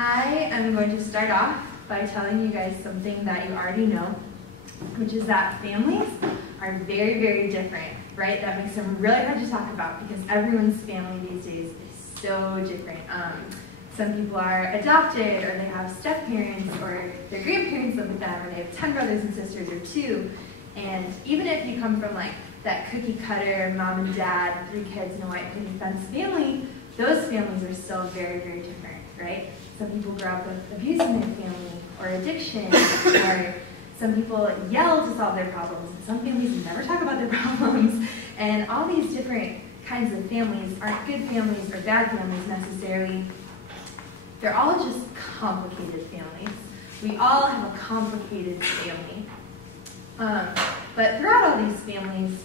I am going to start off by telling you guys something that you already know, which is that families are very, very different, right? That makes them really hard to talk about because everyone's family these days is so different. Some people are adopted, or they have step-parents, or their grandparents live with them, or they have 10 brothers and sisters, or 2. And even if you come from like that cookie-cutter mom and dad, 3 kids and a white picket fence family, those families are still very, very different, right? Some people grow up with abuse in their family, or addiction, or some people yell to solve their problems, and some families never talk about their problems. And all these different kinds of families aren't good families or bad families necessarily. They're all just complicated families. We all have a complicated family. But throughout all these families,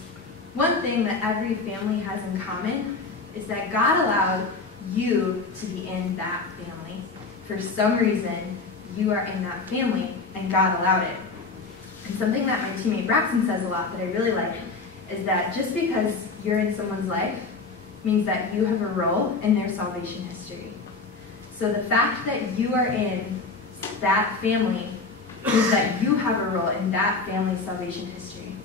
one thing that every family has in common is that God allowed you to be in that family. For some reason, you are in that family, and God allowed it. And something that my teammate Braxton says a lot that I really like is that just because you're in someone's life means that you have a role in their salvation history. So the fact that you are in that family means that you have a role in that family's salvation history.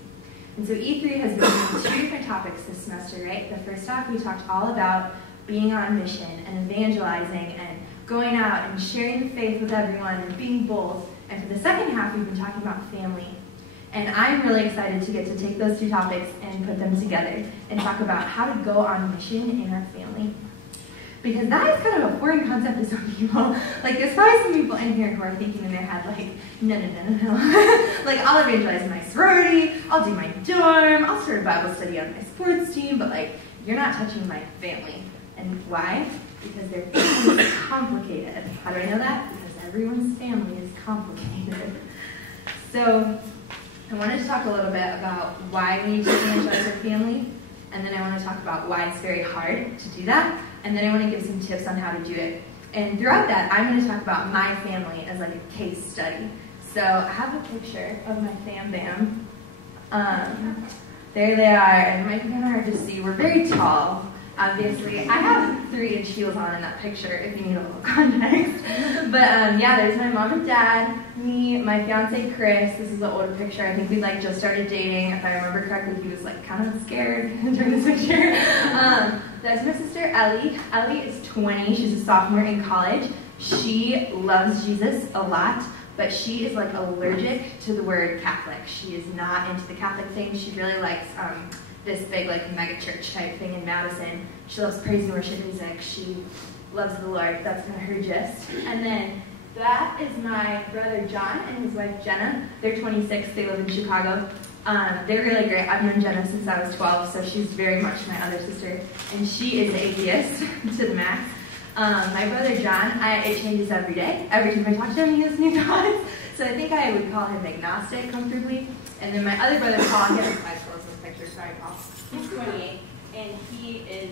And so E3 has been doing 2 different topics this semester, right? The first half we talked all about being on mission and evangelizing and going out and sharing the faith with everyone and being bold. And for the second half, we've been talking about family. And I'm really excited to get to take those 2 topics and put them together and talk about how to go on mission in our family. Because that is kind of a foreign concept to some people. Like, there's probably some people in here who are thinking in their head, like, no. Like, I'll evangelize in my sorority, I'll do my dorm, I'll start a Bible study on my sports team, but, like, you're not touching my family. And why? Because their family is complicated. How do I know that? Because everyone's family is complicated. So, I wanted to talk a little bit about why we need to evangelize our family, and then I want to talk about why it's very hard to do that, and then I want to give some tips on how to do it. And throughout that, I'm going to talk about my family as like a case study. So I have a picture of my fam bam. There they are, and it might be kind of hard to see. We're very tall, obviously. I have 3-inch heels on in that picture, if you need a little context. But yeah, there's my mom and dad, me, my fiance Chris. This is the older picture. I think we like just started dating. If I remember correctly, he was like kind of scared during this picture. That's my sister Ellie. Ellie is 20. She's a sophomore in college. She loves Jesus a lot, but she is like allergic to the word Catholic. She is not into the Catholic thing. She really likes this big like mega church type thing in Madison. She loves praise and worship music. She loves the Lord. That's kind of her gist. And then that is my brother John and his wife Jenna. They're 26. They live in Chicago. They're really great. I've known Jenna since I was 12, so she's very much my other sister. And she is atheist to the max. My brother John, it changes every day. Every time I talk to him, he has new thoughts. So I think I would call him agnostic comfortably. And then my other brother Paul, he has a five closest picture. Sorry, Paul. He's 28, and he is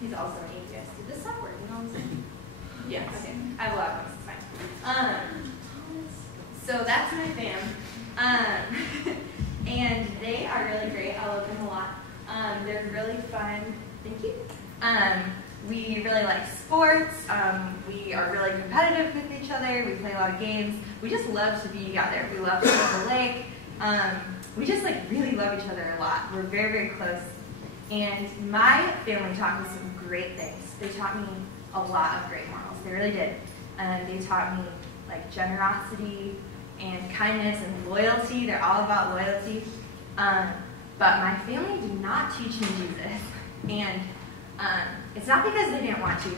he's also an atheist. Did this stop working all of a sudden? Yes. Okay. I have a lot of ones. It's fine. So that's my fam. And they are really great. I love them a lot. They're really fun. Thank you. We really like sports. We are really competitive with each other. We play a lot of games. We just love to be together. We love to go to the lake. We just like really love each other a lot. We're very, very close. And my family taught me some great things. They taught me a lot of great morals. They really did. They taught me like generosity and kindness and loyalty. They're all about loyalty. But my family did not teach me Jesus. And it's not because they didn't want to.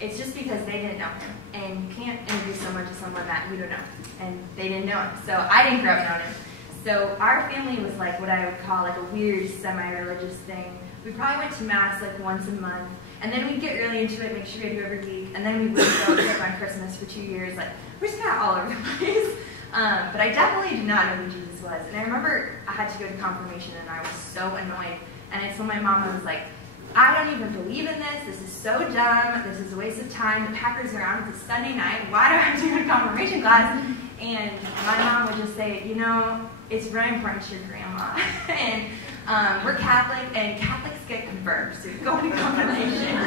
It's just because they didn't know him. And you can't introduce someone to someone that you don't know. And they didn't know him. So I didn't grow up knowing him. So our family was like what I would call like a weird semi-religious thing. We probably went to Mass like once a month. And then we'd get really into it, make sure we do every week. And then we would go trip on Christmas for 2 years. Like, we're just kind of all over the place. But I definitely did not know who Jesus was. And I remember I had to go to confirmation, and I was so annoyed. And I told my mom, I was like, I don't even believe in this. This is so dumb. This is a waste of time. The Packers are on. It's a Sunday night. Why do I have to go to confirmation class? And my mom would just say, you know, it's very important to your grandma. And we're Catholic, and Catholics get confirmed. So you go to confirmation.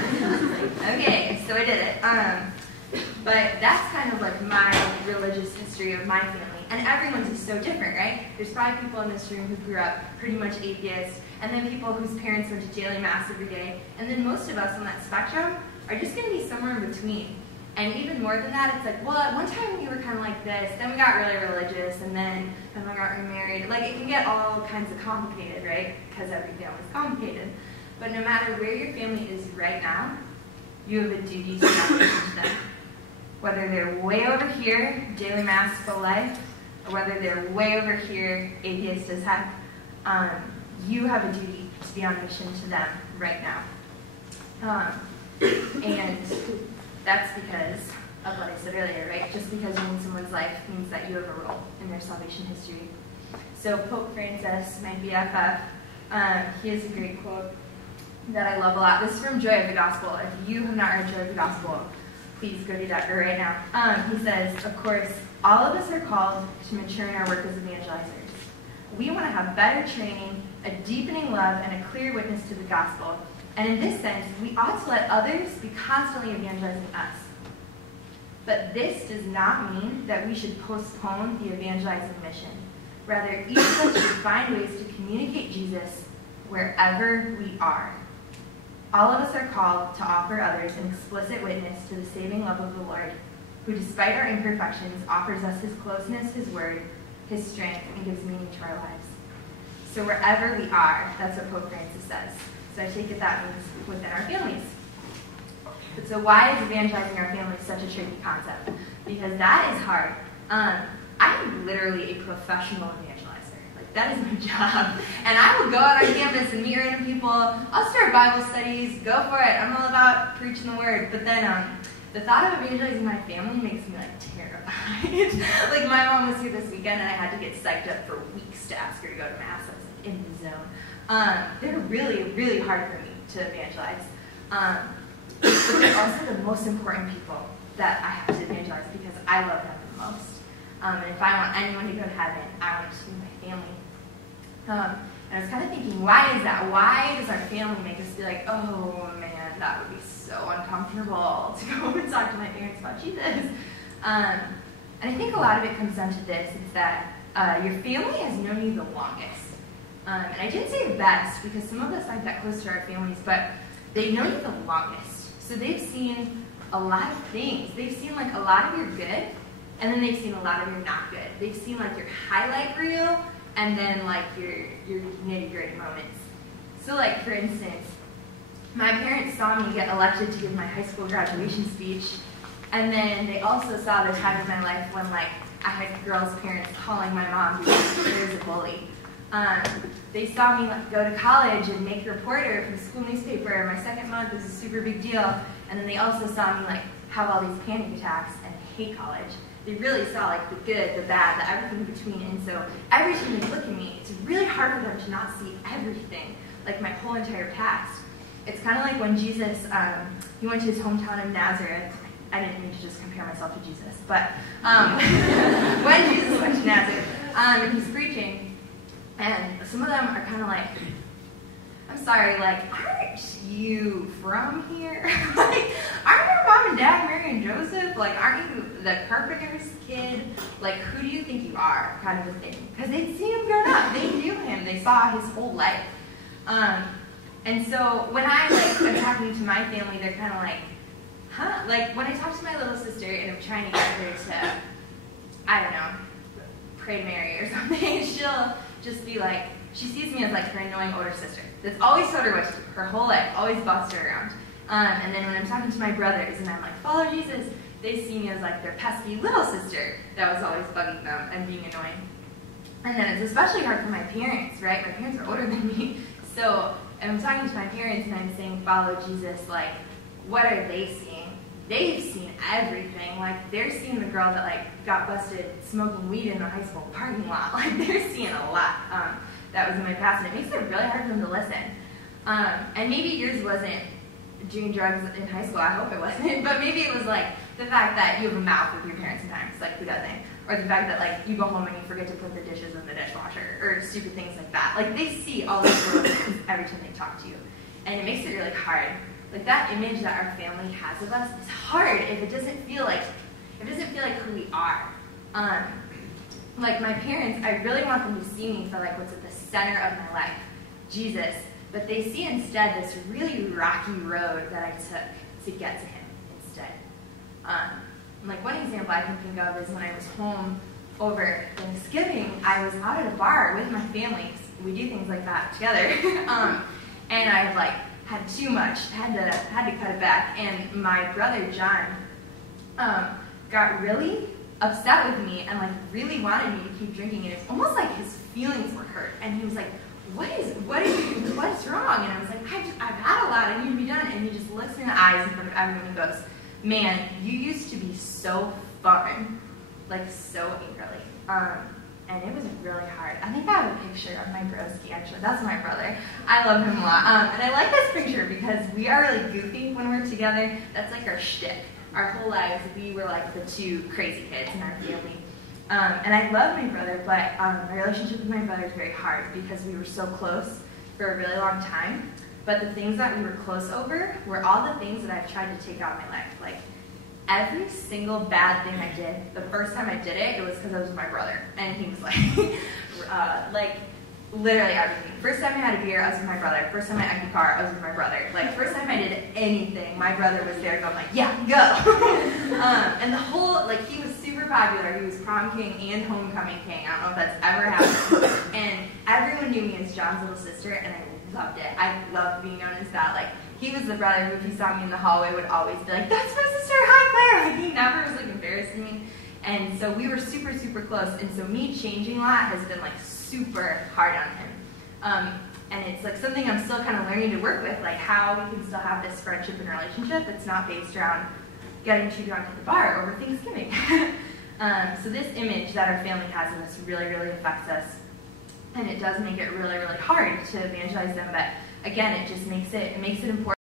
Okay, so I did it. But that's kind of like my religious history of my family. And everyone's is so different, right? There's probably people in this room who grew up pretty much atheist, and then people whose parents went to daily mass every day, and then most of us on that spectrum are just going to be somewhere in between. And even more than that, it's like, well, at one time we were kind of like this, then we got really religious, and then we got remarried. Like, it can get all kinds of complicated, right? Because every family is complicated. But no matter where your family is right now, you have a duty to message them. Whether they're way over here, daily mass, full life, or whether they're way over here, atheist as heck, you have a duty to be on mission to them right now. And that's because of what I said earlier, right? Just because you're in someone's life means that you have a role in their salvation history. So Pope Francis, my BFF, he has a great quote that I love a lot. This is from Joy of the Gospel. If you have not read Joy of the Gospel, please go do that right now. He says, of course, all of us are called to mature in our work as evangelizers. We want to have better training, a deepening love, and a clear witness to the gospel. And in this sense, we ought to let others be constantly evangelizing us. But this does not mean that we should postpone the evangelizing mission. Rather, each of us should find ways to communicate Jesus wherever we are. All of us are called to offer others an explicit witness to the saving love of the Lord, who despite our imperfections offers us his closeness, his word, his strength, and gives meaning to our lives. So wherever we are, that's what Pope Francis says. So I take it that means within our families. But so why is evangelizing our families such a tricky concept? Because that is hard. I'm literally a professional evangelizer. Like, that is my job. And I will go out on campus and meet random people. I'll start Bible studies. Go for it. I'm all about preaching the word. But then the thought of evangelizing my family makes me, like, terrified. Like, my mom was here this weekend, and I had to get psyched up for weeks to ask her to go to Mass. I was like, in the zone. They're really, really hard for me to evangelize. But they're also the most important people that I have to evangelize because I love them the most. And if I want anyone to go to heaven, I want it to be my family. And I was kind of thinking, why is that? Why does our family make us be like, oh man, that would be so uncomfortable to go and talk to my parents about Jesus? And I think a lot of it comes down to this. It's that your family has known you the longest. And I didn't say the best because some of us aren't that close to our families, but they've known you the longest. So they've seen a lot of things. They've seen like a lot of your good, and then they've seen a lot of your not good. They've seen like your highlight reel, and then like your nitty-gritty moments. So like for instance, my parents saw me get elected to give my high school graduation speech, and then they also saw the time in my life when like I had girls' parents calling my mom because she was a bully. They saw me go to college and make a reporter for the school newspaper. My second month was a super big deal. And then they also saw me like have all these panic attacks and hate college. They really saw like the good, the bad, the everything in between. And so every time they look at me, it's really hard for them to not see everything, like my whole entire past. It's kind of like when Jesus, he went to his hometown of Nazareth. I didn't mean to just compare myself to Jesus, but when Jesus went to Nazareth, and he's preaching, and some of them are kind of like, I'm sorry, like, aren't you from here? Like, aren't your mom and dad Mary and Joseph? Like, aren't you the carpenter's kid? Like, who do you think you are? Kind of a thing. Because they'd seen him grown up. They knew him. They saw his whole life. And so when I, like, am talking to my family, they're kind of like, huh? Like, when I talk to my little sister and I'm trying to get her to, I don't know, pray to Mary or something, she'll just be like, she sees me as like her annoying older sister that's always told her what to do her whole life, always bossed her around. And then when I'm talking to my brothers and I'm like, follow Jesus, they see me as like their pesky little sister that was always bugging them and being annoying. And then it's especially hard for my parents, right? My parents are older than me. So I'm talking to my parents and I'm saying, follow Jesus, like, what are they seeing? They've seen everything. Like, they're seeing the girl that, like, got busted smoking weed in the high school parking lot. Like, they're seeing a lot that was in my past, and it makes it really hard for them to listen. And maybe yours wasn't doing drugs in high school. I hope it wasn't. But maybe it was, like, the fact that you have a mouth with your parents sometimes. Like, who doesn't? Or the fact that, like, you go home and you forget to put the dishes in the dishwasher. Or stupid things like that. Like, they see all these little things every time they talk to you. And it makes it really hard. Like, that image that our family has of us is hard if it doesn't feel like it doesn't feel like who we are. Like my parents, I really want them to see me for like what's at the center of my life, Jesus. But they see instead this really rocky road that I took to get to him instead. Like one example I can think of is when I was home over Thanksgiving, I was out at a bar with my family. We do things like that together. And I like had too much, had to cut it back. And my brother John got really upset with me and like really wanted me to keep drinking. And it was almost like his feelings were hurt. And he was like, what's wrong? And I was like, I've had a lot, I need to be done. And he just looks me in the eyes in front of everyone and goes, man, you used to be so fun, like so angrily. And it was really hard. I think I have a picture of my broski, actually. That's my brother. I love him a lot. And I like this picture because we are really goofy when we're together. That's like our shtick. Our whole lives, we were like the two crazy kids in our family. And I love my brother, but my relationship with my brother is very hard because we were so close for a really long time. But the things that we were close over were all the things that I've tried to take out of my life. Like, every single bad thing I did, the first time I did it, it was because I was with my brother. And he was like, literally everything. First time I had a beer, I was with my brother. First time I emptied the car, I was with my brother. Like, first time I did anything, my brother was there going like, yeah, go. And the whole, like, he was super popular. He was prom king and homecoming king. I don't know if that's ever happened. And everyone knew me as John's little sister, and I loved it. I loved being known as that. Like, he was the brother who, if he saw me in the hallway, would always be like, that's my sister, hi Claire. Like, he never was like embarrassing me. And so we were super, super close. And so me changing a lot has been like super hard on him. And it's like something I'm still kind of learning to work with, like how we can still have this friendship and relationship that's not based around getting too drunk at the bar over Thanksgiving. So this image that our family has of us really, really affects us. And it does make it really, really hard to evangelize them. But again, it just makes it important.